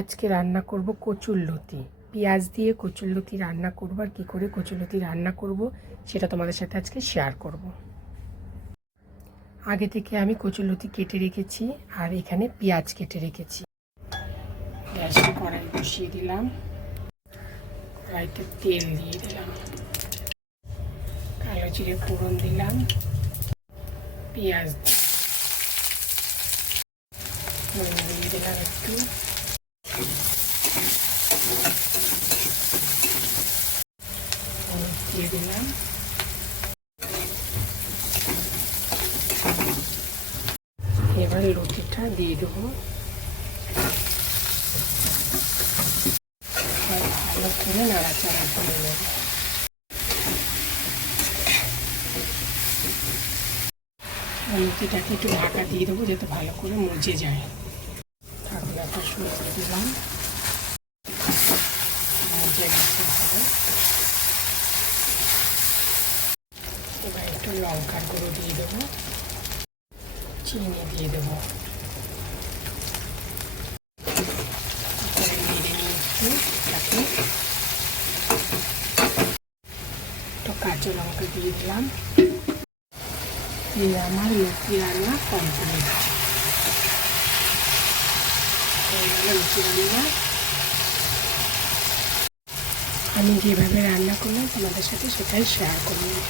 আজকে রান্না করব কচুরলতি। পেঁয়াজ দিয়ে কচুরলতি রান্না করব, আর কী করে কচুরলতি রান্না করব সেটা তোমাদের সাথে আজকে শেয়ার করব। আগে থেকে আমি কচুরলতি কেটে রেখেছি আর এখানে পেঁয়াজ কেটে রেখেছি। গ্যাসে কড়াই বসিয়ে দিলাম, কড়াইতে তেল দিয়ে দিলাম, কালো জিরে ফোড়ন দিলাম, পেঁয়াজ দিয়ে দিলাম একটু, দিয়ে দিলাম, এবার লতিটা দিয়ে দেবো, ভালো করে নাড়াচাড়া করে নেব। লতিটাকে একটু ঢাকা দিয়ে দেবো যাতে ভালো করে মজে যায়। ঢাকনাটা সরিয়ে দিলাম, মজে গেছে ভালো। এবার একটু লঙ্কার গুঁড়ো দিয়ে দেবো, চিনি দিয়ে দেবো, একটু কাঁচা লঙ্কা দিয়ে দিলাম। দিয়ে আমার লুচি রান্না কমপ্লিট। লুচি রান্না আমি যেভাবে রান্না করলাম তোমাদের সাথে সেটাই শেয়ার করলাম।